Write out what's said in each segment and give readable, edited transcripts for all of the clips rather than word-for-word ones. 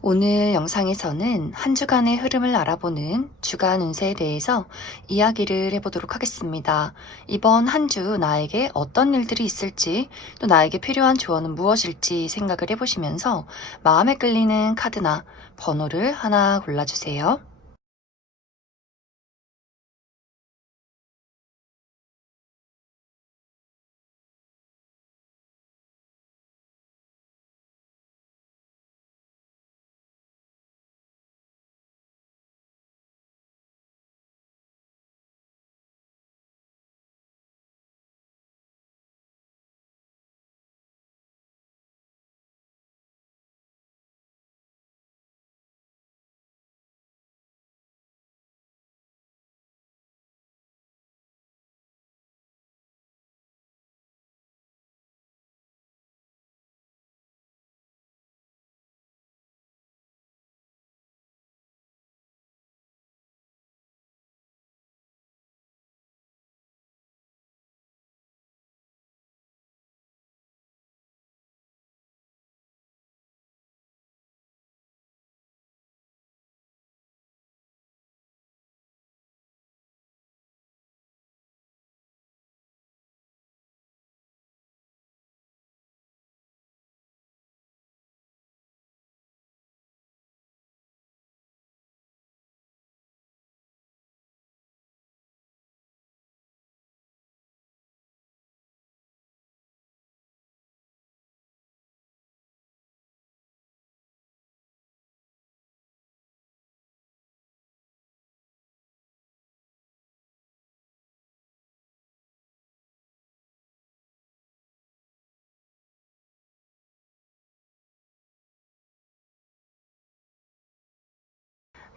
오늘 영상에서는 한 주간의 흐름을 알아보는 주간 운세에 대해서 이야기를 해보도록 하겠습니다. 이번 한 주 나에게 어떤 일들이 있을지, 또 나에게 필요한 조언은 무엇일지 생각을 해보시면서 마음에 끌리는 카드나 번호를 하나 골라주세요.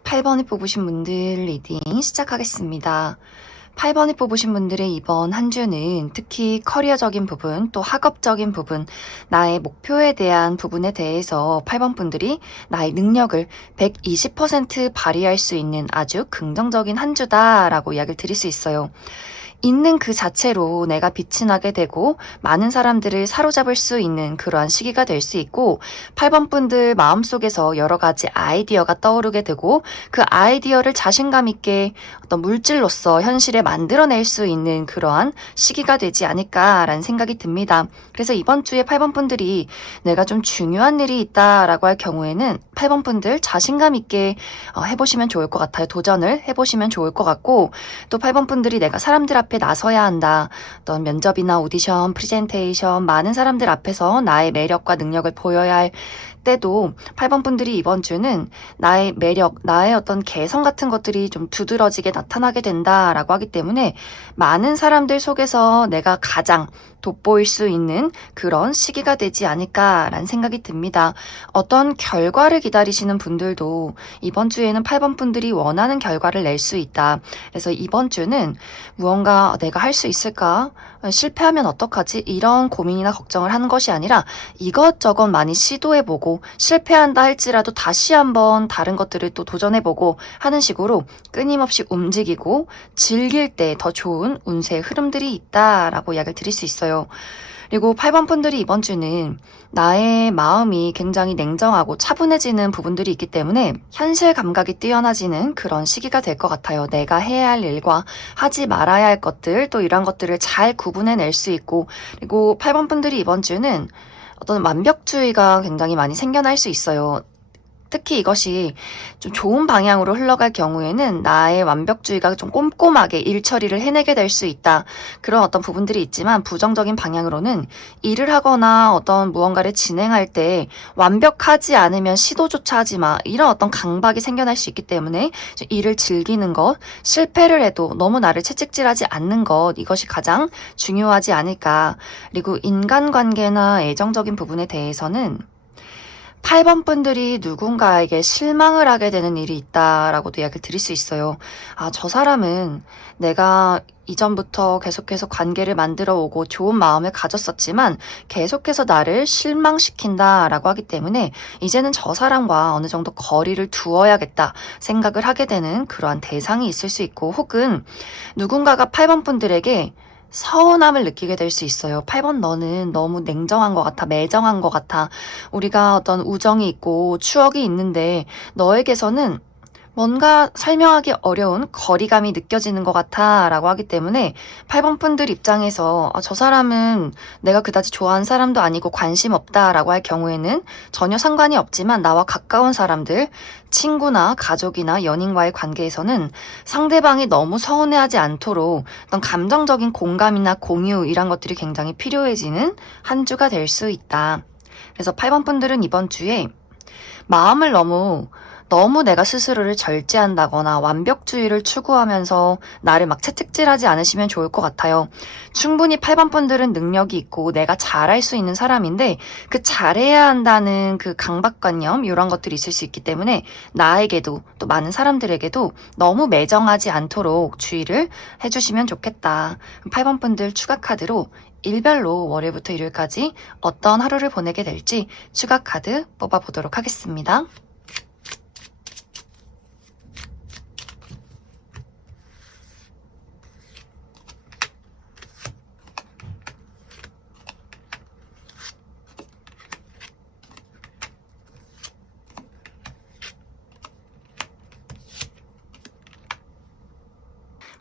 팔 번을 뽑으신 분들 리딩 시작하겠습니다. 8번을 뽑으신 분들의 이번 한 주는 특히 커리어적인 부분, 또 학업적인 부분, 나의 목표에 대한 부분에 대해서 8번 분들이 나의 능력을 120% 발휘할 수 있는 아주 긍정적인 한 주다라고 이야기를 드릴 수 있어요. 있는 그 자체로 내가 빛이 나게 되고 많은 사람들을 사로잡을 수 있는 그러한 시기가 될 수 있고 8번 분들 마음속에서 여러 가지 아이디어가 떠오르게 되고 그 아이디어를 자신감 있게 어떤 물질로서 현실에 만들어낼 수 있는 그러한 시기가 되지 않을까라는 생각이 듭니다. 그래서 이번 주에 8번 분들이 내가 좀 중요한 일이 있다라고 할 경우에는 8번 분들 자신감 있게 해보시면 좋을 것 같아요. 도전을 해보시면 좋을 것 같고 또 8번 분들이 내가 사람들 앞에 나서야 한다. 어떤 면접이나 오디션, 프레젠테이션, 많은 사람들 앞에서 나의 매력과 능력을 보여야 할 때도 8번 분들이 이번 주는 나의 매력, 나의 어떤 개성 같은 것들이 좀 두드러지게 나타나게 된다라고 하기 때문에 많은 사람들 속에서 내가 가장 돋보일 수 있는 그런 시기가 되지 않을까라는 생각이 듭니다. 어떤 결과를 기다리시는 분들도 이번 주에는 8번 분들이 원하는 결과를 낼 수 있다. 그래서 이번 주는 무언가 내가 할 수 있을까? 실패하면 어떡하지? 이런 고민이나 걱정을 하는 것이 아니라 이것저것 많이 시도해보고 실패한다 할지라도 다시 한번 다른 것들을 또 도전해보고 하는 식으로 끊임없이 움직이고 즐길 때 더 좋은 운세의 흐름들이 있다라고 이야기를 드릴 수 있어요. 그리고 8번 분들이 이번 주는 나의 마음이 굉장히 냉정하고 차분해지는 부분들이 있기 때문에 현실 감각이 뛰어나지는 그런 시기가 될 것 같아요. 내가 해야 할 일과 하지 말아야 할 것들, 또 이런 것들을 잘 구분해낼 수 있고, 그리고 8번 분들이 이번 주는 어떤 완벽주의가 굉장히 많이 생겨날 수 있어요. 특히 이것이 좀 좋은 방향으로 흘러갈 경우에는 나의 완벽주의가 좀 꼼꼼하게 일 처리를 해내게 될 수 있다. 그런 어떤 부분들이 있지만 부정적인 방향으로는 일을 하거나 어떤 무언가를 진행할 때 완벽하지 않으면 시도조차 하지 마. 이런 어떤 강박이 생겨날 수 있기 때문에 일을 즐기는 것, 실패를 해도 너무 나를 채찍질하지 않는 것, 이것이 가장 중요하지 않을까. 그리고 인간관계나 애정적인 부분에 대해서는 8번 분들이 누군가에게 실망을 하게 되는 일이 있다라고도 이야기를 드릴 수 있어요. 저 사람은 내가 이전부터 계속해서 관계를 만들어 오고 좋은 마음을 가졌었지만 계속해서 나를 실망시킨다라고 하기 때문에 이제는 저 사람과 어느 정도 거리를 두어야겠다 생각을 하게 되는 그러한 대상이 있을 수 있고 혹은 누군가가 8번 분들에게 서운함을 느끼게 될 수 있어요. 8번 너는 너무 냉정한 것 같아, 매정한 것 같아. 우리가 어떤 우정이 있고 추억이 있는데 너에게서는 뭔가 설명하기 어려운 거리감이 느껴지는 것 같아 라고 하기 때문에 8번 분들 입장에서 저 사람은 내가 그다지 좋아하는 사람도 아니고 관심 없다 라고 할 경우에는 전혀 상관이 없지만 나와 가까운 사람들, 친구나 가족이나 연인과의 관계에서는 상대방이 너무 서운해하지 않도록 어떤 감정적인 공감이나 공유 이런 것들이 굉장히 필요해지는 한 주가 될 수 있다. 그래서 8번 분들은 이번 주에 마음을 너무 내가 스스로를 절제한다거나 완벽주의를 추구하면서 나를 막 채찍질하지 않으시면 좋을 것 같아요. 충분히 8번 분들은 능력이 있고 내가 잘할 수 있는 사람인데 그 잘해야 한다는 그 강박관념 이런 것들이 있을 수 있기 때문에 나에게도 또 많은 사람들에게도 너무 매정하지 않도록 주의를 해주시면 좋겠다. 8번 분들 추가 카드로 일별로 월요일부터 일요일까지 어떤 하루를 보내게 될지 추가 카드 뽑아보도록 하겠습니다.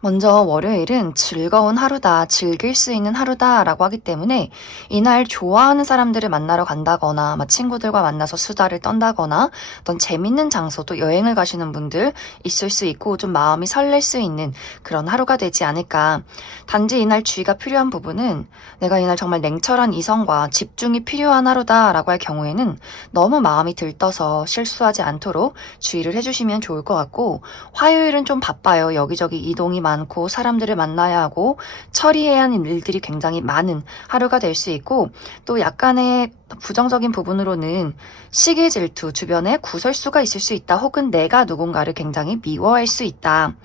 먼저 월요일은 즐거운 하루다, 즐길 수 있는 하루다 라고 하기 때문에 이날 좋아하는 사람들을 만나러 간다거나 친구들과 만나서 수다를 떤다거나 어떤 재밌는 장소도 여행을 가시는 분들 있을 수 있고 좀 마음이 설렐 수 있는 그런 하루가 되지 않을까. 단지 이날 주의가 필요한 부분은 내가 이날 정말 냉철한 이성과 집중이 필요한 하루다 라고 할 경우에는 너무 마음이 들떠서 실수하지 않도록 주의를 해주시면 좋을 것 같고, 화요일은 좀 바빠요. 여기저기 이동이 많고 사람들을 만나야 하고 처리해야 하는 일들이 굉장히 많은 하루가 될 수 있고, 또 약간의 부정적인 부분으로는 시기 질투, 주변에 구설수가 있을 수 있다. 혹은 내가 누군가를 굉장히 미워할 수 있다.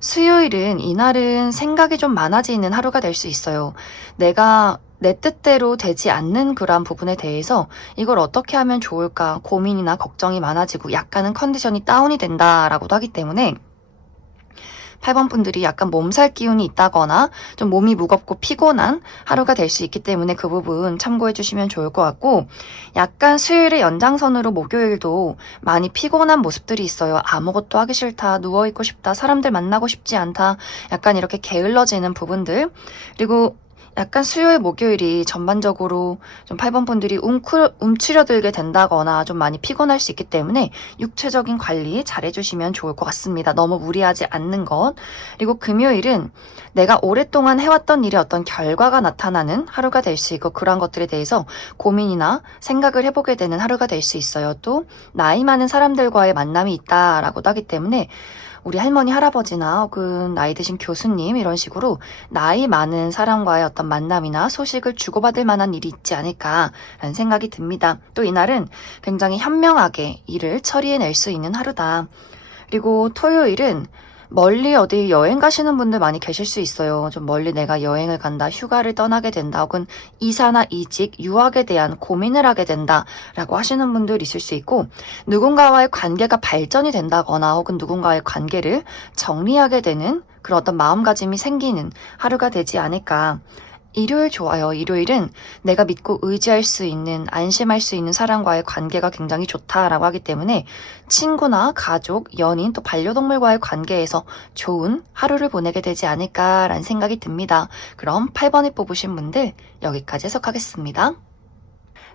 수요일은 이날은 생각이 좀 많아지는 하루가 될 수 있어요. 내가 내 뜻대로 되지 않는 그러한 부분에 대해서 이걸 어떻게 하면 좋을까 고민이나 걱정이 많아지고 약간은 컨디션이 다운이 된다라고도 하기 때문에 8번 분들이 약간 몸살 기운이 있다거나 좀 몸이 무겁고 피곤한 하루가 될 수 있기 때문에 그 부분 참고해 주시면 좋을 것 같고, 약간 수요일의 연장선으로 목요일도 많이 피곤한 모습들이 있어요. 아무것도 하기 싫다, 누워있고 싶다, 사람들 만나고 싶지 않다, 약간 이렇게 게을러지는 부분들. 그리고 약간 수요일, 목요일이 전반적으로 좀 8번 분들이 움츠려들게 된다거나 좀 많이 피곤할 수 있기 때문에 육체적인 관리 잘 해주시면 좋을 것 같습니다. 너무 무리하지 않는 것. 그리고 금요일은 내가 오랫동안 해왔던 일의 어떤 결과가 나타나는 하루가 될 수 있고, 그런 것들에 대해서 고민이나 생각을 해보게 되는 하루가 될 수 있어요. 또 나이 많은 사람들과의 만남이 있다라고도 하기 때문에 우리 할머니, 할아버지나 혹은 나이 드신 교수님 이런 식으로 나이 많은 사람과의 어떤 만남이나 소식을 주고받을 만한 일이 있지 않을까라는 생각이 듭니다. 또 이날은 굉장히 현명하게 일을 처리해낼 수 있는 하루다. 그리고 토요일은 멀리 어디 여행 가시는 분들 많이 계실 수 있어요. 좀 멀리 내가 여행을 간다, 휴가를 떠나게 된다, 혹은 이사나 이직, 유학에 대한 고민을 하게 된다라고 하시는 분들 있을 수 있고, 누군가와의 관계가 발전이 된다거나 혹은 누군가의 관계를 정리하게 되는 그런 어떤 마음가짐이 생기는 하루가 되지 않을까. 일요일 좋아요. 일요일은 내가 믿고 의지할 수 있는, 안심할 수 있는 사람과의 관계가 굉장히 좋다라고 하기 때문에 친구나 가족, 연인, 또 반려동물과의 관계에서 좋은 하루를 보내게 되지 않을까라는 생각이 듭니다. 그럼 8번에 뽑으신 분들 여기까지 해석하겠습니다.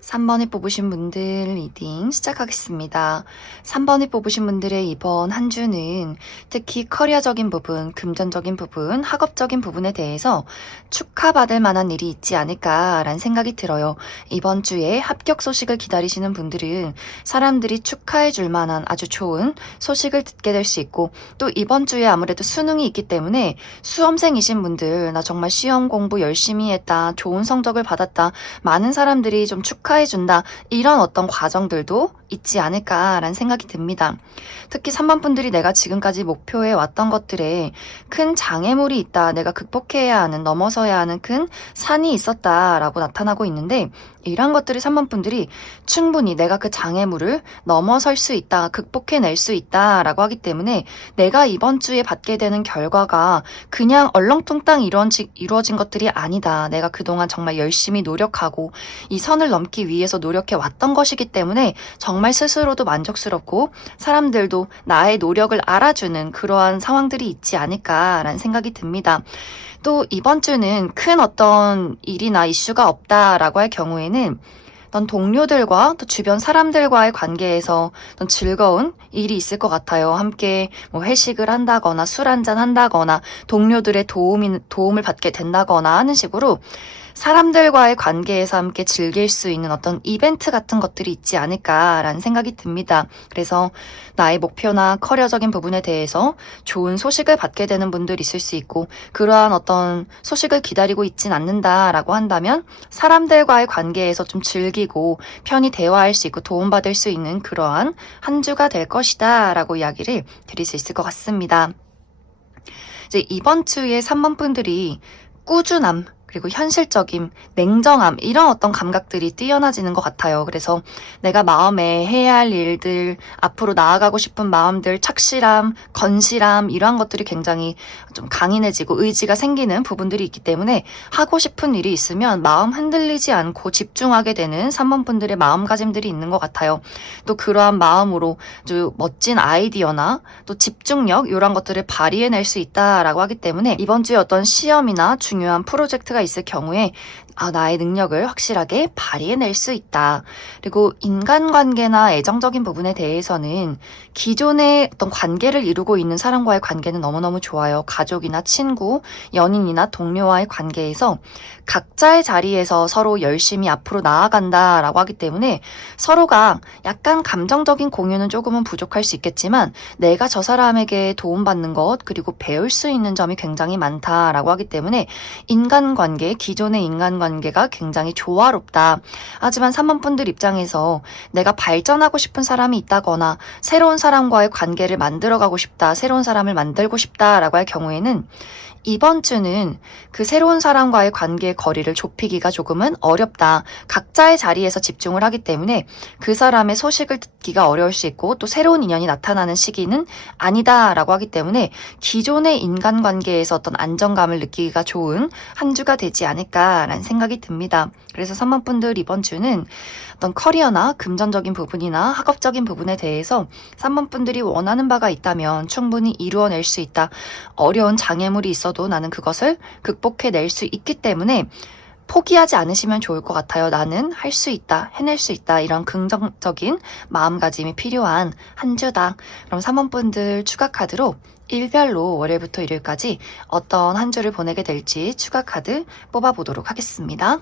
3번에 뽑으신 분들 리딩 시작하겠습니다. 3번에 뽑으신 분들의 이번 한 주는 특히 커리어적인 부분, 금전적인 부분, 학업적인 부분에 대해서 축하받을 만한 일이 있지 않을까라는 생각이 들어요. 이번 주에 합격 소식을 기다리시는 분들은 사람들이 축하해 줄 만한 아주 좋은 소식을 듣게 될 수 있고, 또 이번 주에 아무래도 수능이 있기 때문에 수험생이신 분들, 나 정말 시험 공부 열심히 했다, 좋은 성적을 받았다, 많은 사람들이 좀 축하해준다, 이런 어떤 과정들도 있지 않을까라는 생각이 듭니다. 특히 3번 분들이 내가 지금까지 목표해 왔던 것들에 큰 장애물이 있다, 내가 극복해야 하는, 넘어서야 하는 큰 산이 있었다라고 나타나고 있는데, 이런 것들을 3번 분들이 충분히 내가 그 장애물을 넘어설 수 있다, 극복해낼 수 있다라고 하기 때문에 내가 이번 주에 받게 되는 결과가 그냥 얼렁뚱땅 이루어진 것들이 아니다. 내가 그동안 정말 열심히 노력하고 이 선을 넘기 위해서 노력해 왔던 것이기 때문에 정말 스스로도 만족스럽고 사람들도 나의 노력을 알아주는 그러한 상황들이 있지 않을까라는 생각이 듭니다. 또 이번 주는 큰 어떤 일이나 이슈가 없다라고 할 경우에는 어떤 동료들과 또 주변 사람들과의 관계에서 어떤 즐거운 일이 있을 것 같아요. 함께 뭐 회식을 한다거나 술 한잔 한다거나 동료들의 도움을 받게 된다거나 하는 식으로 사람들과의 관계에서 함께 즐길 수 있는 어떤 이벤트 같은 것들이 있지 않을까라는 생각이 듭니다. 그래서 나의 목표나 커리어적인 부분에 대해서 좋은 소식을 받게 되는 분들이 있을 수 있고, 그러한 어떤 소식을 기다리고 있진 않는다라고 한다면 사람들과의 관계에서 좀 즐기고 편히 대화할 수 있고 도움받을 수 있는 그러한 한 주가 될 것이다 라고 이야기를 드릴 수 있을 것 같습니다. 이제 이번 주에 3번 분들이 꾸준함, 그리고 현실적임, 냉정함, 이런 어떤 감각들이 뛰어나지는 것 같아요. 그래서 내가 마음에 해야 할 일들, 앞으로 나아가고 싶은 마음들, 착실함, 건실함, 이러한 것들이 굉장히 좀 강인해지고 의지가 생기는 부분들이 있기 때문에 하고 싶은 일이 있으면 마음 흔들리지 않고 집중하게 되는 3번 분들의 마음가짐들이 있는 것 같아요. 또 그러한 마음으로 아주 멋진 아이디어나 또 집중력, 이런 것들을 발휘해낼 수 있다라고 하기 때문에 이번 주에 어떤 시험이나 중요한 프로젝트가 있을 경우에 나의 능력을 확실하게 발휘해낼 수 있다. 그리고 인간관계나 애정적인 부분에 대해서는 기존의 어떤 관계를 이루고 있는 사람과의 관계는 너무너무 좋아요. 가족이나 친구, 연인이나 동료와의 관계에서 각자의 자리에서 서로 열심히 앞으로 나아간다라고 하기 때문에 서로가 약간 감정적인 공유는 조금은 부족할 수 있겠지만 내가 저 사람에게 도움받는 것, 그리고 배울 수 있는 점이 굉장히 많다라고 하기 때문에 인간관계, 기존의 인간관계가 굉장히 조화롭다. 하지만 3번 분들 입장에서 내가 발전하고 싶은 사람이 있다거나 새로운 사람과의 관계를 만들어가고 싶다, 새로운 사람을 만들고 싶다라고 할 경우에는 이번 주는 그 새로운 사람과의 관계의 거리를 좁히기가 조금은 어렵다. 각자의 자리에서 집중을 하기 때문에 그 사람의 소식을 듣기가 어려울 수 있고, 또 새로운 인연이 나타나는 시기는 아니다라고 하기 때문에 기존의 인간관계에서 어떤 안정감을 느끼기가 좋은 한 주가 되지 않을까라는 생각이 듭니다. 그래서 3번 분들 이번 주는 어떤 커리어나 금전적인 부분이나 학업적인 부분에 대해서 3번 분들이 원하는 바가 있다면 충분히 이루어낼 수 있다. 어려운 장애물이 있어도 나는 그것을 극복해낼 수 있기 때문에 포기하지 않으시면 좋을 것 같아요. 나는 할 수 있다, 해낼 수 있다, 이런 긍정적인 마음가짐이 필요한 한 주다. 그럼 3번 분들 추가 카드로 일별로 월요일부터 일요일까지 어떤 한 주를 보내게 될지 추가 카드 뽑아보도록 하겠습니다.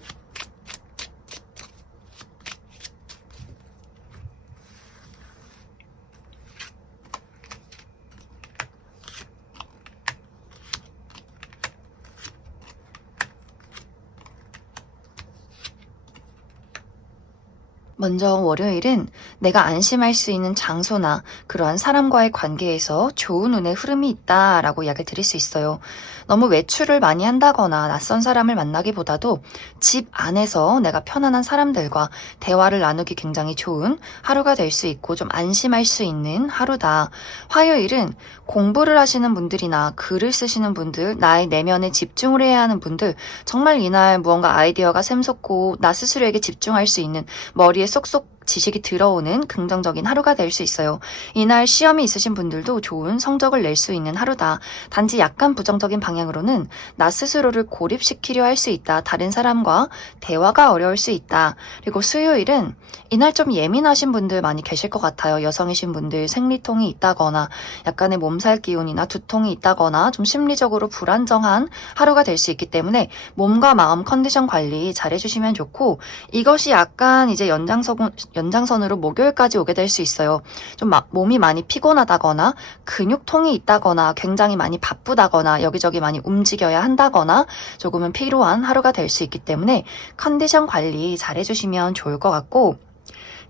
먼저 월요일은 내가 안심할 수 있는 장소나 그러한 사람과의 관계에서 좋은 운의 흐름이 있다라고 이야기를 드릴 수 있어요. 너무 외출을 많이 한다거나 낯선 사람을 만나기보다도 집 안에서 내가 편안한 사람들과 대화를 나누기 굉장히 좋은 하루가 될 수 있고 좀 안심할 수 있는 하루다. 화요일은 공부를 하시는 분들이나 글을 쓰시는 분들, 나의 내면에 집중을 해야 하는 분들, 정말 이날 무언가 아이디어가 샘솟고 나 스스로에게 집중할 수 있는, 머리에 쏙쏙 지식이 들어오는 긍정적인 하루가 될 수 있어요. 이날 시험이 있으신 분들도 좋은 성적을 낼 수 있는 하루다. 단지 약간 부정적인 방향으로는 나 스스로를 고립시키려 할 수 있다. 다른 사람과 대화가 어려울 수 있다. 그리고 수요일은 이날 좀 예민하신 분들 많이 계실 것 같아요. 여성이신 분들 생리통이 있다거나 약간의 몸살 기운이나 두통이 있다거나 좀 심리적으로 불안정한 하루가 될 수 있기 때문에 몸과 마음 컨디션 관리 잘 해주시면 좋고, 이것이 약간 이제 연장선으로 목요일까지 오게 될 수 있어요. 좀 몸이 많이 피곤하다거나 근육통이 있다거나 굉장히 많이 바쁘다거나 여기저기 많이 움직여야 한다거나 조금은 피로한 하루가 될 수 있기 때문에 컨디션 관리 잘 해주시면 좋을 것 같고,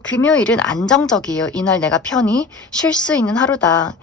금요일은 안정적이에요. 이날 내가 편히 쉴 수 있는 하루다.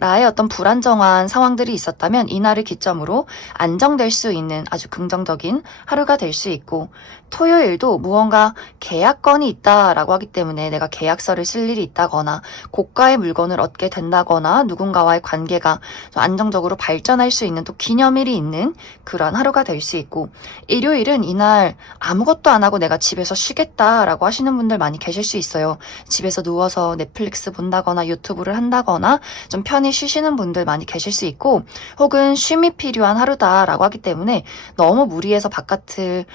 나의 어떤 불안정한 상황들이 있었다면 이날을 기점으로 안정될 수 있는 아주 긍정적인 하루가 될 수 있고, 토요일도 무언가 계약건이 있다라고 하기 때문에 내가 계약서를 쓸 일이 있다거나 고가의 물건을 얻게 된다거나 누군가와의 관계가 좀 안정적으로 발전할 수 있는 또 기념일이 있는 그런 하루가 될 수 있고, 일요일은 이날 아무것도 안 하고 내가 집에서 쉬겠다라고 하시는 분들 많이 계실 수 있어요. 집에서 누워서 넷플릭스 본다거나 유튜브를 한다거나 좀 편히 쉬시는 분들 많이 계실 수 있고, 혹은 쉼이 필요한 하루다라고 하기 때문에 너무 무리해서 바깥에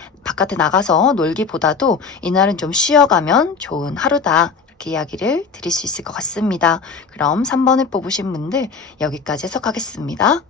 나가서 놀기보다도 이날은 좀 쉬어가면 좋은 하루다. 이렇게 이야기를 드릴 수 있을 것 같습니다. 그럼 3번을 뽑으신 분들 여기까지 해석하겠습니다.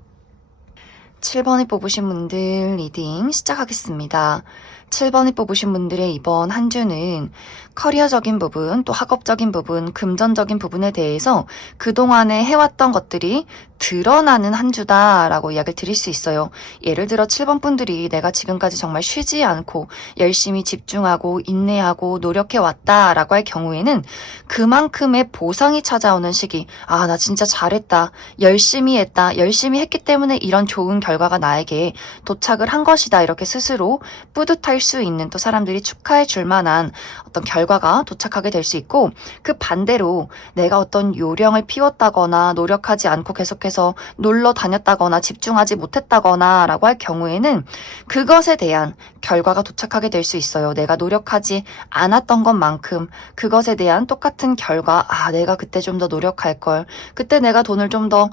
7번을 뽑으신 분들 리딩 시작하겠습니다. 7번을 뽑으신 분들의 이번 한 주는 커리어적인 부분, 또 학업적인 부분, 금전적인 부분에 대해서 그동안에 해왔던 것들이 드러나는 한 주다라고 이야기를 드릴 수 있어요. 예를 들어 7번 분들이 내가 지금까지 정말 쉬지 않고 열심히 집중하고 인내하고 노력해왔다라고 할 경우에는 그만큼의 보상이 찾아오는 시기. 아, 나 진짜 잘했다. 열심히 했다. 열심히 했기 때문에 이런 좋은 결과가 나에게 도착을 한 것이다. 이렇게 스스로 뿌듯할 수 있는, 또 사람들이 축하해 줄 만한 어떤 결과가 도착하게 될 수 있고, 그 반대로 내가 어떤 요령을 피웠다거나 노력하지 않고 계속해서 놀러 다녔다거나 집중하지 못했다거나 라고 할 경우에는 그것에 대한 결과가 도착하게 될 수 있어요. 내가 노력하지 않았던 것만큼 그것에 대한 똑같은 결과, 아, 내가 그때 좀 더 노력할 걸, 그때 내가 돈을 좀 더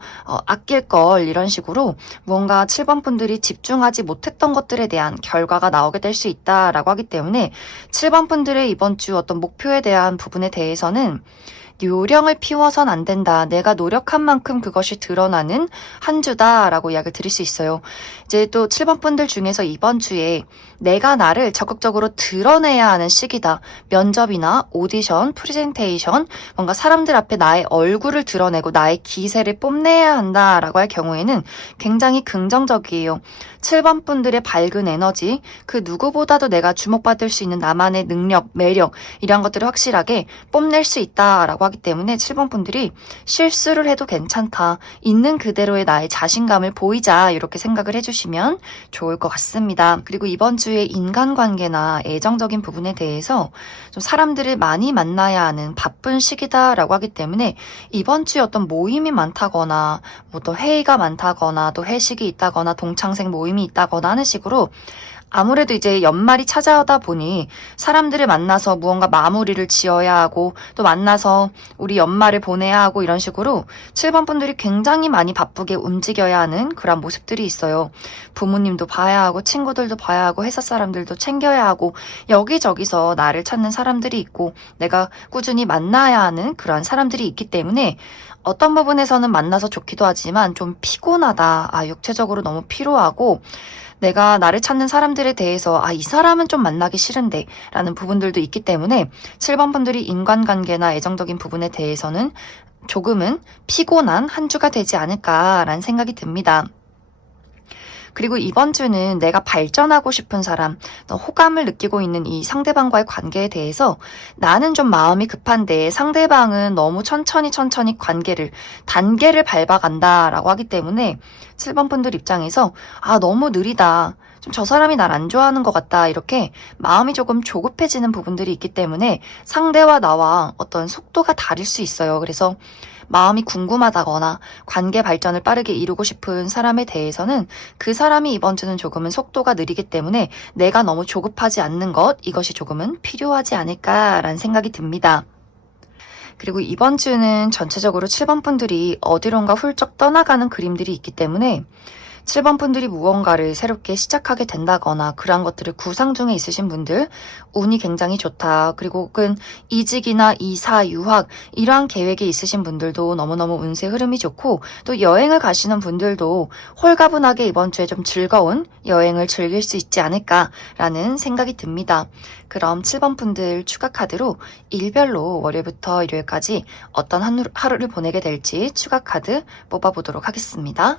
아낄 걸, 이런 식으로 뭔가 7번 분들이 집중하지 못했던 것들에 대한 결과가 나오게 될 수 있다라고 하기 때문에 7번 분들의 이번 주 어떤 목표에 대한 부분에 대해서는 요령을 피워선 안 된다. 내가 노력한 만큼 그것이 드러나는 한 주다라고 이야기를 드릴 수 있어요. 이제 또 7번 분들 중에서 이번 주에 내가 나를 적극적으로 드러내야 하는 시기다. 면접이나 오디션, 프레젠테이션, 뭔가 사람들 앞에 나의 얼굴을 드러내고 나의 기세를 뽐내야 한다라고 할 경우에는 굉장히 긍정적이에요. 7번 분들의 밝은 에너지, 그 누구보다도 내가 주목받을 수 있는 나만의 능력, 매력, 이런 것들을 확실하게 뽐낼 수 있다라고 하기 때문에 7번 분들이 실수를 해도 괜찮다. 있는 그대로의 나의 자신감을 보이자, 이렇게 생각을 해주시면 좋을 것 같습니다. 그리고 이번 주에 인간관계나 애정적인 부분에 대해서 좀 사람들을 많이 만나야 하는 바쁜 시기다라고 하기 때문에 이번 주에 어떤 모임이 많다거나 뭐 또 회의가 많다거나 또 회식이 있다거나 동창생 모임이 있다거나 하는 식으로, 아무래도 이제 연말이 찾아오다 보니 사람들을 만나서 무언가 마무리를 지어야 하고 또 만나서 우리 연말을 보내야 하고, 이런 식으로 7번 분들이 굉장히 많이 바쁘게 움직여야 하는 그런 모습들이 있어요. 부모님도 봐야 하고 친구들도 봐야 하고 회사 사람들도 챙겨야 하고 여기저기서 나를 찾는 사람들이 있고 내가 꾸준히 만나야 하는 그런 사람들이 있기 때문에 어떤 부분에서는 만나서 좋기도 하지만 좀 피곤하다. 아, 육체적으로 너무 피로하고 내가 나를 찾는 사람들에 대해서 아, 이 사람은 좀 만나기 싫은데 라는 부분들도 있기 때문에 7번 분들이 인간관계나 애정적인 부분에 대해서는 조금은 피곤한 한 주가 되지 않을까라는 생각이 듭니다. 그리고 이번 주는 내가 발전하고 싶은 사람, 또 호감을 느끼고 있는 이 상대방과의 관계에 대해서 나는 좀 마음이 급한데 상대방은 너무 천천히 단계를 밟아간다라고 하기 때문에 7번 분들 입장에서 아, 너무 느리다. 좀 저 사람이 날 안 좋아하는 것 같다. 이렇게 마음이 조금 조급해지는 부분들이 있기 때문에 상대와 나와 어떤 속도가 다를 수 있어요. 그래서 마음이 궁금하다거나 관계 발전을 빠르게 이루고 싶은 사람에 대해서는 그 사람이 이번 주는 조금은 속도가 느리기 때문에 내가 너무 조급하지 않는 것, 이것이 조금은 필요하지 않을까라는 생각이 듭니다. 그리고 이번 주는 전체적으로 7번 분들이 어디론가 훌쩍 떠나가는 그림들이 있기 때문에 7번 분들이 무언가를 새롭게 시작하게 된다거나 그러한 것들을 구상 중에 있으신 분들 운이 굉장히 좋다. 그리고 혹은 이직이나 이사, 유학 이러한 계획이 있으신 분들도 너무너무 운세 흐름이 좋고, 또 여행을 가시는 분들도 홀가분하게 이번 주에 좀 즐거운 여행을 즐길 수 있지 않을까라는 생각이 듭니다. 그럼 7번 분들 추가 카드로 일별로 월요일부터 일요일까지 어떤 하루를 보내게 될지 추가 카드 뽑아보도록 하겠습니다.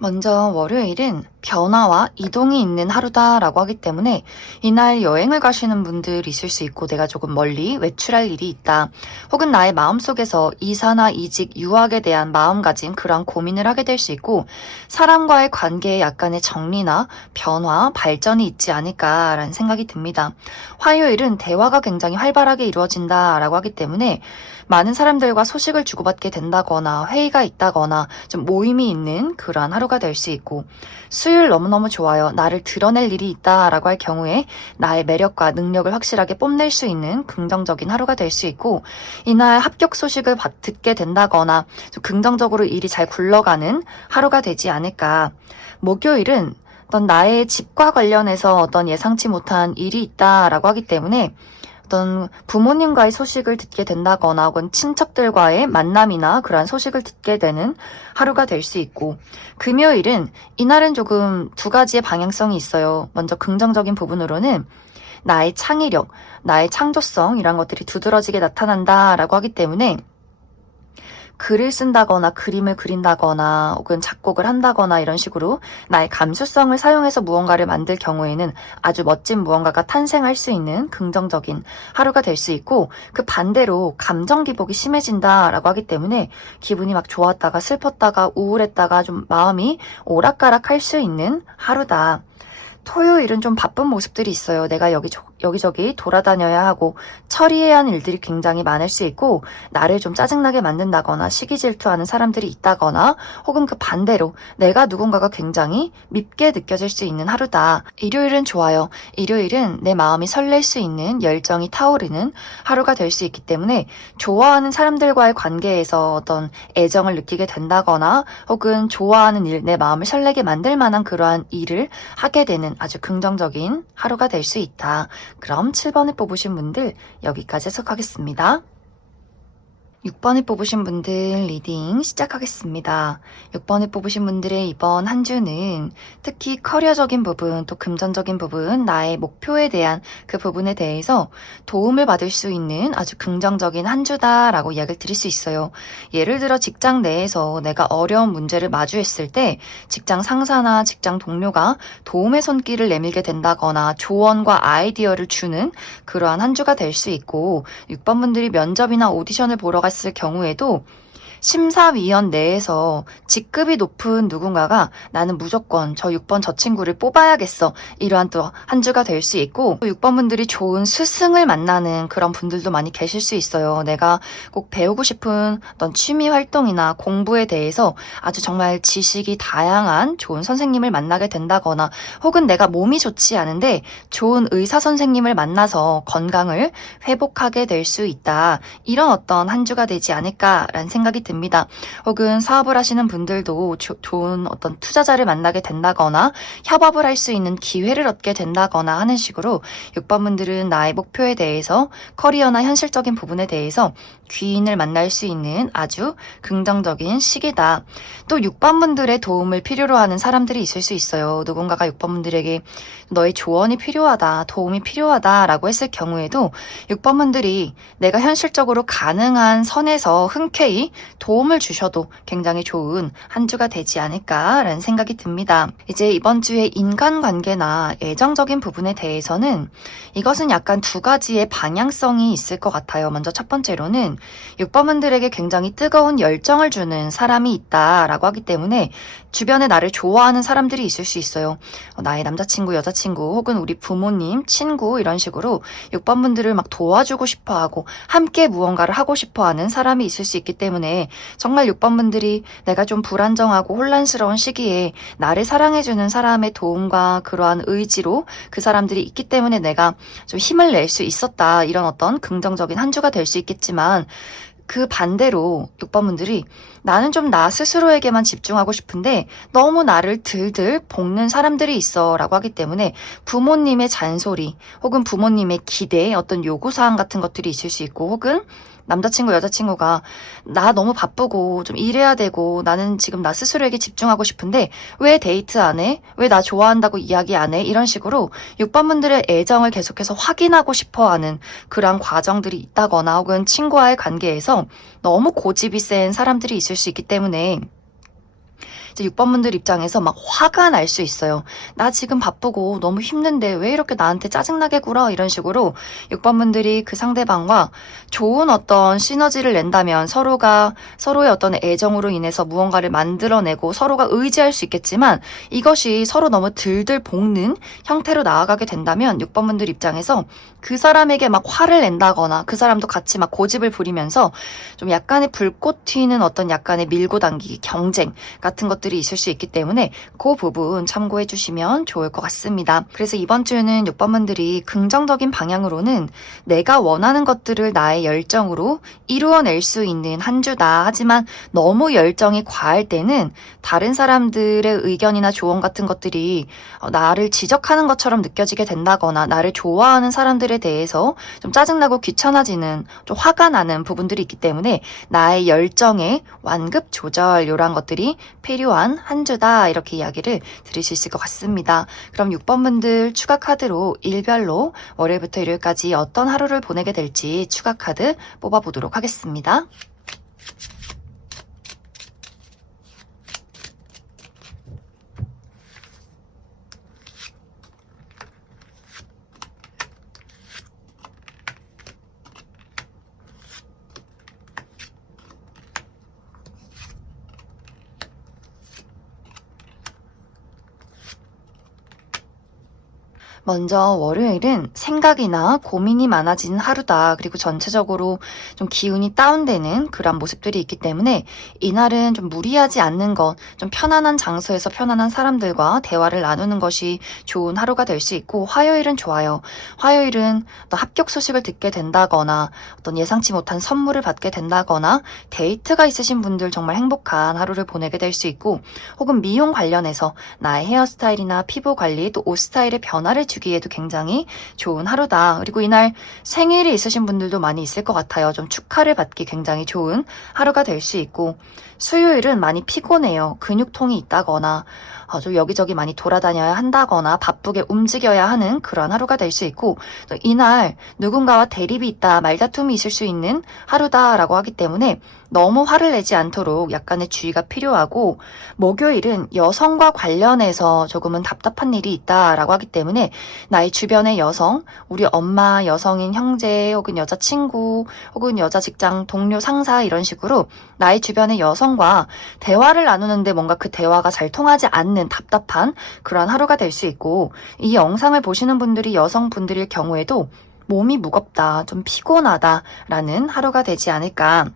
먼저 월요일은 변화와 이동이 있는 하루다라고 하기 때문에 이날 여행을 가시는 분들 있을 수 있고 내가 조금 멀리 외출할 일이 있다. 혹은 나의 마음속에서 이사나 이직, 유학에 대한 마음가짐 그런 고민을 하게 될 수 있고 사람과의 관계에 약간의 정리나 변화, 발전이 있지 않을까라는 생각이 듭니다. 화요일은 대화가 굉장히 활발하게 이루어진다라고 하기 때문에 많은 사람들과 소식을 주고받게 된다거나 회의가 있다거나 좀 모임이 있는 그러한 하루가 될 수 있고 수요일 너무너무 좋아요. 나를 드러낼 일이 있다라고 할 경우에 나의 매력과 능력을 확실하게 뽐낼 수 있는 긍정적인 하루가 될 수 있고 이날 합격 소식을 듣게 된다거나 좀 긍정적으로 일이 잘 굴러가는 하루가 되지 않을까. 목요일은 어떤 나의 집과 관련해서 어떤 예상치 못한 일이 있다라고 하기 때문에 어떤 부모님과의 소식을 듣게 된다거나 혹은 친척들과의 만남이나 그러한 소식을 듣게 되는 하루가 될 수 있고 금요일은 이날은 조금 두 가지의 방향성이 있어요. 먼저 긍정적인 부분으로는 나의 창의력, 나의 창조성 이런 것들이 두드러지게 나타난다라고 하기 때문에 글을 쓴다거나 그림을 그린다거나 혹은 작곡을 한다거나 이런 식으로 나의 감수성을 사용해서 무언가를 만들 경우에는 아주 멋진 무언가가 탄생할 수 있는 긍정적인 하루가 될 수 있고 그 반대로 감정 기복이 심해진다라고 하기 때문에 기분이 막 좋았다가 슬펐다가 우울했다가 좀 마음이 오락가락할 수 있는 하루다. 토요일은 좀 바쁜 모습들이 있어요. 내가 여기저기 돌아다녀야 하고 처리해야 하는 일들이 굉장히 많을 수 있고 나를 좀 짜증나게 만든다거나 시기 질투하는 사람들이 있다거나 혹은 그 반대로 내가 누군가가 굉장히 밉게 느껴질 수 있는 하루다. 일요일은 좋아요. 일요일은 내 마음이 설렐 수 있는 열정이 타오르는 하루가 될 수 있기 때문에 좋아하는 사람들과의 관계에서 어떤 애정을 느끼게 된다거나 혹은 좋아하는 일, 내 마음을 설레게 만들 만한 그러한 일을 하게 되는 아주 긍정적인 하루가 될 수 있다. 그럼 7번을 뽑으신 분들 여기까지 해석하겠습니다. 6번을 뽑으신 분들 리딩 시작하겠습니다. 6번을 뽑으신 분들의 이번 한 주는 특히 커리어적인 부분 또 금전적인 부분 나의 목표에 대한 그 부분에 대해서 도움을 받을 수 있는 아주 긍정적인 한 주다라고 이야기를 드릴 수 있어요. 예를 들어 직장 내에서 내가 어려운 문제를 마주했을 때 직장 상사나 직장 동료가 도움의 손길을 내밀게 된다거나 조언과 아이디어를 주는 그러한 한 주가 될 수 있고 6번 분들이 면접이나 오디션을 보러 갔을 경우에도 심사위원 내에서 직급이 높은 누군가가 나는 무조건 저 6번 저 친구를 뽑아야겠어. 이러한 또 한 주가 될 수 있고 6번 분들이 좋은 스승을 만나는 그런 분들도 많이 계실 수 있어요. 내가 꼭 배우고 싶은 어떤 취미 활동이나 공부에 대해서 아주 정말 지식이 다양한 좋은 선생님을 만나게 된다거나 혹은 내가 몸이 좋지 않은데 좋은 의사 선생님을 만나서 건강을 회복하게 될 수 있다. 이런 어떤 한 주가 되지 않을까라는 생각이 듭니다. 혹은 사업을 하시는 분들도 좋은 어떤 투자자를 만나게 된다거나 협업을 할 수 있는 기회를 얻게 된다거나 하는 식으로 6번 분들은 나의 목표에 대해서 커리어나 현실적인 부분에 대해서 귀인을 만날 수 있는 아주 긍정적인 시기다. 또 6번 분들의 도움을 필요로 하는 사람들이 있을 수 있어요. 누군가가 6번 분들에게 너의 조언이 필요하다, 도움이 필요하다 라고 했을 경우에도 6번 분들이 내가 현실적으로 가능한 선에서 흔쾌히 도움을 주셔도 굉장히 좋은 한 주가 되지 않을까라는 생각이 듭니다. 이제 이번 주에 인간관계나 애정적인 부분에 대해서는 이것은 약간 두 가지의 방향성이 있을 것 같아요. 먼저 첫 번째로는 6번분들에게 굉장히 뜨거운 열정을 주는 사람이 있다라고 하기 때문에 주변에 나를 좋아하는 사람들이 있을 수 있어요. 나의 남자친구, 여자친구 혹은 우리 부모님, 친구 이런 식으로 6번분들을 막 도와주고 싶어하고 함께 무언가를 하고 싶어하는 사람이 있을 수 있기 때문에 정말 6번분들이 내가 좀 불안정하고 혼란스러운 시기에 나를 사랑해주는 사람의 도움과 그러한 의지로 그 사람들이 있기 때문에 내가 좀 힘을 낼 수 있었다. 이런 어떤 긍정적인 한 주가 될 수 있겠지만 그 반대로 6번분들이 나는 좀 나 스스로에게만 집중하고 싶은데 너무 나를 들들 볶는 사람들이 있어 라고 하기 때문에 부모님의 잔소리 혹은 부모님의 기대 어떤 요구사항 같은 것들이 있을 수 있고 혹은 남자친구, 여자친구가 나 너무 바쁘고 좀 일해야 되고 나는 지금 나 스스로에게 집중하고 싶은데 왜 데이트 안 해? 왜 나 좋아한다고 이야기 안 해? 이런 식으로 6번분들의 애정을 계속해서 확인하고 싶어하는 그런 과정들이 있다거나 혹은 친구와의 관계에서 너무 고집이 센 사람들이 있을 수 있기 때문에 이제 6번 분들 입장에서 막 화가 날 수 있어요. 나 지금 바쁘고 너무 힘든데 왜 이렇게 나한테 짜증나게 굴어? 이런 식으로 6번 분들이 그 상대방과 좋은 어떤 시너지를 낸다면 서로가 서로의 어떤 애정으로 인해서 무언가를 만들어내고 서로가 의지할 수 있겠지만 이것이 서로 너무 들들 볶는 형태로 나아가게 된다면 6번 분들 입장에서 그 사람에게 막 화를 낸다거나 그 사람도 같이 막 고집을 부리면서 좀 약간의 불꽃 튀는 어떤 약간의 밀고 당기기, 경쟁 같은 것들이 있을 수 있기 때문에 그 부분 참고해 주시면 좋을 것 같습니다. 그래서 이번 주는 6번 분들이 긍정적인 방향으로는 내가 원하는 것들을 나의 열정으로 이루어낼 수 있는 한 주다. 하지만 너무 열정이 과할 때는 다른 사람들의 의견이나 조언 같은 것들이 나를 지적하는 것처럼 느껴지게 된다거나 나를 좋아하는 사람들에 대해서 좀 짜증나고 귀찮아지는 좀 화가 나는 부분들이 있기 때문에 나의 열정의 완급 조절 이런 것들이 필요한 한 주다 이렇게 이야기를 들을 수 있을 것 같습니다. 그럼 6번 분들 추가 카드로 일별로 월요일부터 일요일까지 어떤 하루를 보내게 될지 추가 카드 뽑아보도록 하겠습니다. 먼저 월요일은 생각이나 고민이 많아지는 하루다. 그리고 전체적으로 좀 기운이 다운되는 그런 모습들이 있기 때문에 이날은 좀 무리하지 않는 것, 좀 편안한 장소에서 편안한 사람들과 대화를 나누는 것이 좋은 하루가 될 수 있고 화요일은 좋아요. 화요일은 또 합격 소식을 듣게 된다거나 어떤 예상치 못한 선물을 받게 된다거나 데이트가 있으신 분들 정말 행복한 하루를 보내게 될 수 있고 혹은 미용 관련해서 나의 헤어스타일이나 피부 관리 또 옷 스타일의 변화를 주기에도 굉장히 좋은 하루다. 그리고 이날 생일이 있으신 분들도 많이 있을 것 같아요. 좀 축하를 받기 굉장히 좋은 하루가 될 수 있고 수요일은 많이 피곤해요. 근육통이 있다거나 좀 여기저기 많이 돌아다녀야 한다거나 바쁘게 움직여야 하는 그런 하루가 될 수 있고 또 이날 누군가와 대립이 있다, 말다툼이 있을 수 있는 하루다라고 하기 때문에 너무 화를 내지 않도록 약간의 주의가 필요하고 목요일은 여성과 관련해서 조금은 답답한 일이 있다라고 하기 때문에 나의 주변의 여성, 우리 엄마, 여성인 형제 혹은 여자친구 혹은 여자 직장 동료 상사 이런 식으로 나의 주변의 여성과 대화를 나누는데 뭔가 그 대화가 잘 통하지 않는 답답한 그런 하루가 될 수 있고 이 영상을 보시는 분들이 여성분들일 경우에도 몸이 무겁다, 좀 피곤하다라는 하루가 되지 않을까.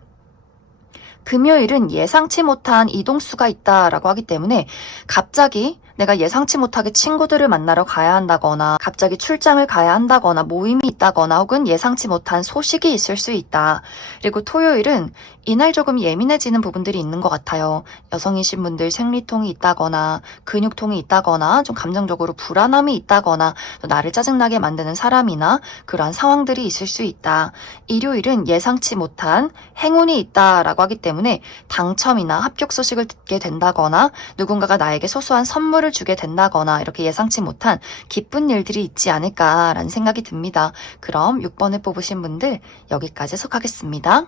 금요일은 예상치 못한 이동수가 있다라고 하기 때문에 갑자기 내가 예상치 못하게 친구들을 만나러 가야 한다거나 갑자기 출장을 가야 한다거나 모임이 있다거나 혹은 예상치 못한 소식이 있을 수 있다. 그리고 토요일은 이날 조금 예민해지는 부분들이 있는 것 같아요. 여성이신 분들 생리통이 있다거나 근육통이 있다거나 좀 감정적으로 불안함이 있다거나 또 나를 짜증나게 만드는 사람이나 그러한 상황들이 있을 수 있다. 일요일은 예상치 못한 행운이 있다라고 하기 때문에 당첨이나 합격 소식을 듣게 된다거나 누군가가 나에게 소소한 선물을 주게 된다거나 이렇게 예상치 못한 기쁜 일들이 있지 않을까라는 생각이 듭니다. 그럼 6번을 뽑으신 분들 여기까지 속하겠습니다.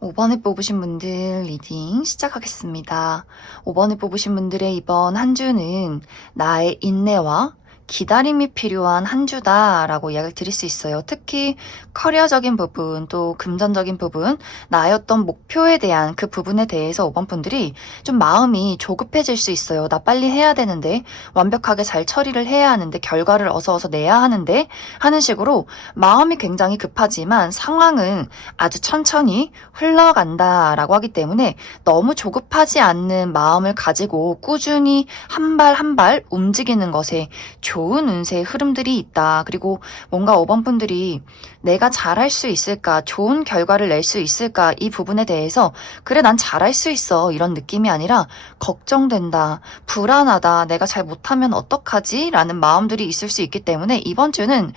5번을 뽑으신 분들 리딩 시작하겠습니다. 5번을 뽑으신 분들의 이번 한 주는 나의 인내와 기다림이 필요한 한 주다라고 이야기를 드릴 수 있어요. 특히 커리어적인 부분 또 금전적인 부분 나의 어떤 목표에 대한 그 부분에 대해서 5번 분들이 좀 마음이 조급해질 수 있어요. 나 빨리 해야 되는데 완벽하게 잘 처리를 해야 하는데 결과를 어서 내야 하는데 하는 식으로 마음이 굉장히 급하지만 상황은 아주 천천히 흘러간다라고 하기 때문에 너무 조급하지 않는 마음을 가지고 꾸준히 한 발 한 발 움직이는 것에 좋은 운세의 흐름들이 있다. 그리고 뭔가 5번 분들이 내가 잘할 수 있을까? 좋은 결과를 낼 수 있을까? 이 부분에 대해서 그래 난 잘할 수 있어 이런 느낌이 아니라 걱정된다. 불안하다. 내가 잘 못하면 어떡하지? 라는 마음들이 있을 수 있기 때문에 이번 주는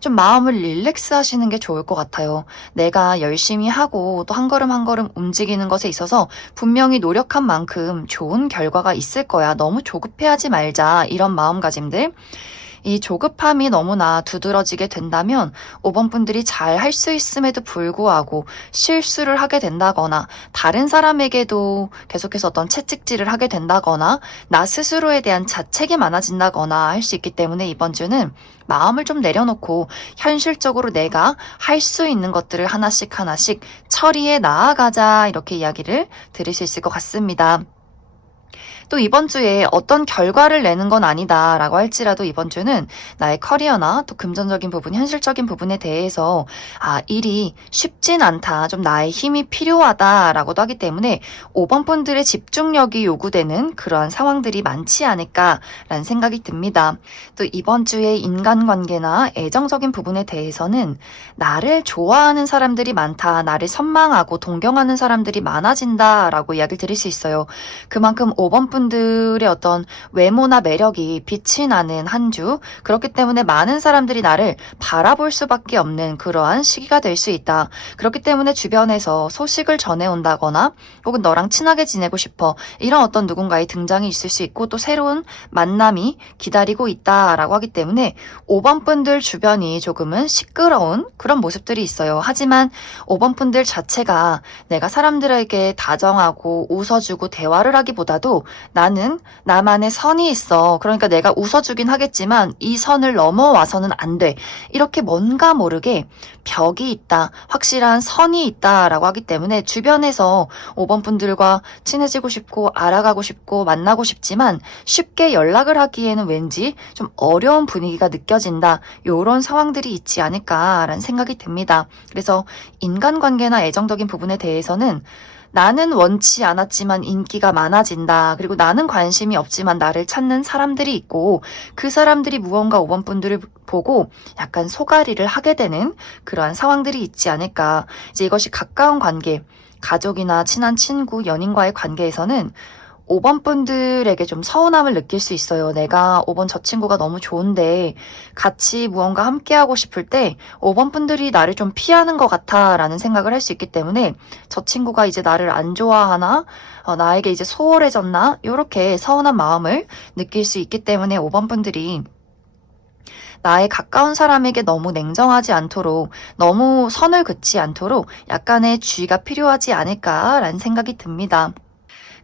좀 마음을 릴렉스 하시는 게 좋을 것 같아요. 내가 열심히 하고 또 한 걸음 한 걸음 움직이는 것에 있어서 분명히 노력한 만큼 좋은 결과가 있을 거야. 너무 조급해하지 말자. 이런 마음가짐들. 이 조급함이 너무나 두드러지게 된다면 5번 분들이 잘 할 수 있음에도 불구하고 실수를 하게 된다거나 다른 사람에게도 계속해서 어떤 채찍질을 하게 된다거나 나 스스로에 대한 자책이 많아진다거나 할 수 있기 때문에 이번 주는 마음을 좀 내려놓고 현실적으로 내가 할 수 있는 것들을 하나씩 하나씩 처리해 나아가자, 이렇게 이야기를 들을 수 있을 것 같습니다. 또 이번 주에 어떤 결과를 내는 건 아니다라고 할지라도 이번 주는 나의 커리어나 또 금전적인 부분, 현실적인 부분에 대해서 일이 쉽진 않다, 좀 나의 힘이 필요하다라고도 하기 때문에 5번 분들의 집중력이 요구되는 그러한 상황들이 많지 않을까라는 생각이 듭니다. 또 이번 주에 인간관계나 애정적인 부분에 대해서는 나를 좋아하는 사람들이 많다, 나를 선망하고 동경하는 사람들이 많아진다라고 이야기를 드릴 수 있어요. 그만큼 5번 분들의 어떤 외모나 매력이 빛이 나는 한 주, 그렇기 때문에 많은 사람들이 나를 바라볼 수밖에 없는 그러한 시기가 될 수 있다. 그렇기 때문에 주변에서 소식을 전해온다거나 혹은 너랑 친하게 지내고 싶어, 이런 어떤 누군가의 등장이 있을 수 있고 또 새로운 만남이 기다리고 있다라고 하기 때문에 5번 분들 주변이 조금은 시끄러운 그런 모습들이 있어요. 하지만 5번 분들 자체가 내가 사람들에게 다정하고 웃어주고 대화를 하기보다도 나는 나만의 선이 있어, 그러니까 내가 웃어주긴 하겠지만 이 선을 넘어와서는 안 돼, 이렇게 뭔가 모르게 벽이 있다, 확실한 선이 있다라고 하기 때문에 주변에서 5번 분들과 친해지고 싶고 알아가고 싶고 만나고 싶지만 쉽게 연락을 하기에는 왠지 좀 어려운 분위기가 느껴진다, 이런 상황들이 있지 않을까라는 생각이 듭니다. 그래서 인간관계나 애정적인 부분에 대해서는 나는 원치 않았지만 인기가 많아진다, 그리고 나는 관심이 없지만 나를 찾는 사람들이 있고 그 사람들이 무언가 5번 분들을 보고 약간 소가리를 하게 되는 그러한 상황들이 있지 않을까. 이제 이것이 가까운 관계, 가족이나 친한 친구, 연인과의 관계에서는 5번 분들에게 좀 서운함을 느낄 수 있어요. 내가 5번 저 친구가 너무 좋은데 같이 무언가 함께하고 싶을 때 5번 분들이 나를 좀 피하는 것 같아 라는 생각을 할 수 있기 때문에 저 친구가 이제 나를 안 좋아하나? 나에게 이제 소홀해졌나? 이렇게 서운한 마음을 느낄 수 있기 때문에 5번 분들이 나의 가까운 사람에게 너무 냉정하지 않도록, 너무 선을 긋지 않도록 약간의 주의가 필요하지 않을까라는 생각이 듭니다.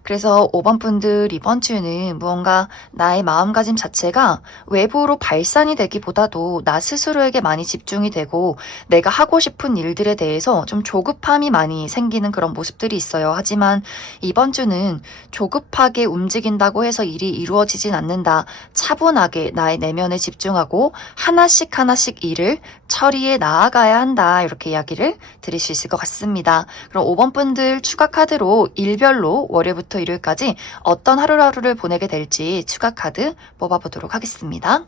그래서 5번 분들 이번 주는 무언가 나의 마음가짐 자체가 외부로 발산이 되기보다도 나 스스로에게 많이 집중이 되고 내가 하고 싶은 일들에 대해서 좀 조급함이 많이 생기는 그런 모습들이 있어요. 하지만 이번 주는 조급하게 움직인다고 해서 일이 이루어지진 않는다. 차분하게 나의 내면에 집중하고 하나씩 하나씩 일을 처리해 나아가야 한다. 이렇게 이야기를 드릴 수 있을 것 같습니다. 그럼 5번 분들 추가 카드로 일별로 월요일부터 일요일까지 어떤 하루하루를 보내게 될지 추가 카드 뽑아보도록 하겠습니다.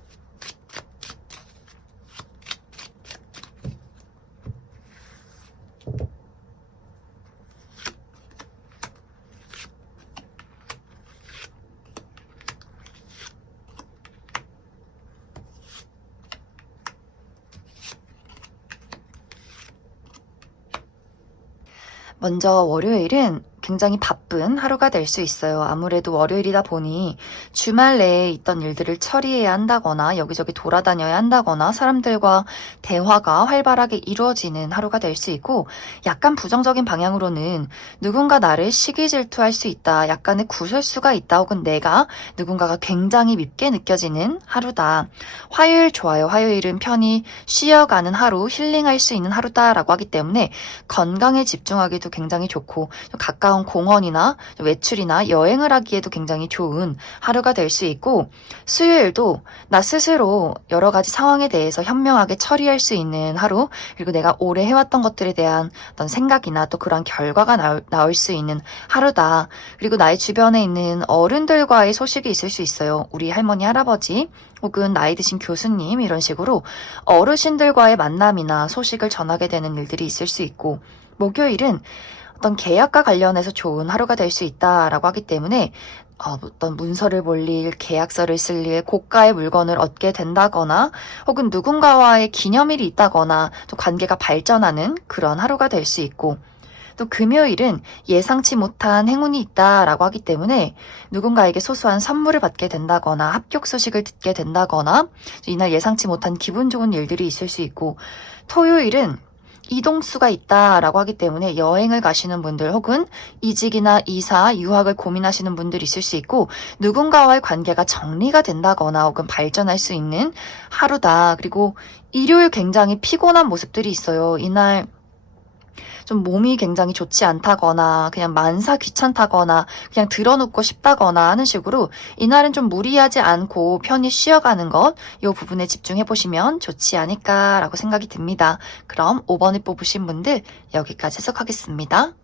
먼저 월요일은 굉장히 바쁜 하루가 될 수 있어요. 아무래도 월요일이다 보니 주말 내에 있던 일들을 처리해야 한다거나 여기저기 돌아다녀야 한다거나 사람들과 대화가 활발하게 이루어지는 하루가 될 수 있고, 약간 부정적인 방향으로는 누군가 나를 시기 질투할 수 있다, 약간의 구설수가 있다, 혹은 내가 누군가가 굉장히 밉게 느껴지는 하루다. 화요일 좋아요. 화요일은 편히 쉬어가는 하루, 힐링할 수 있는 하루다라고 하기 때문에 건강에 집중하기도 굉장히 좋고 가까운 공원이나 외출이나 여행을 하기에도 굉장히 좋은 하루가 될 수 있고, 수요일도 나 스스로 여러 가지 상황에 대해서 현명하게 처리할 수 있는 하루, 그리고 내가 오래 해왔던 것들에 대한 어떤 생각이나 또 그런 결과가 나올 수 있는 하루다. 그리고 나의 주변에 있는 어른들과의 소식이 있을 수 있어요. 우리 할머니, 할아버지 혹은 나이 드신 교수님, 이런 식으로 어르신들과의 만남이나 소식을 전하게 되는 일들이 있을 수 있고, 목요일은 어떤 계약과 관련해서 좋은 하루가 될 수 있다라고 하기 때문에 어떤 문서를 볼 일, 계약서를 쓸 일, 고가의 물건을 얻게 된다거나 혹은 누군가와의 기념일이 있다거나 또 관계가 발전하는 그런 하루가 될 수 있고, 또 금요일은 예상치 못한 행운이 있다라고 하기 때문에 누군가에게 소소한 선물을 받게 된다거나 합격 소식을 듣게 된다거나 이날 예상치 못한 기분 좋은 일들이 있을 수 있고, 토요일은 이동수가 있다라고 하기 때문에 여행을 가시는 분들 혹은 이직이나 이사, 유학을 고민하시는 분들이 있을 수 있고, 누군가와의 관계가 정리가 된다거나 혹은 발전할 수 있는 하루다. 그리고 일요일 굉장히 피곤한 모습들이 있어요. 이날 좀 몸이 굉장히 좋지 않다거나 그냥 만사 귀찮다거나 그냥 들어눕고 싶다거나 하는 식으로 이날은 좀 무리하지 않고 편히 쉬어가는 것, 이 부분에 집중해 보시면 좋지 않을까라고 생각이 듭니다. 그럼 5번을 뽑으신 분들 여기까지 해석하겠습니다.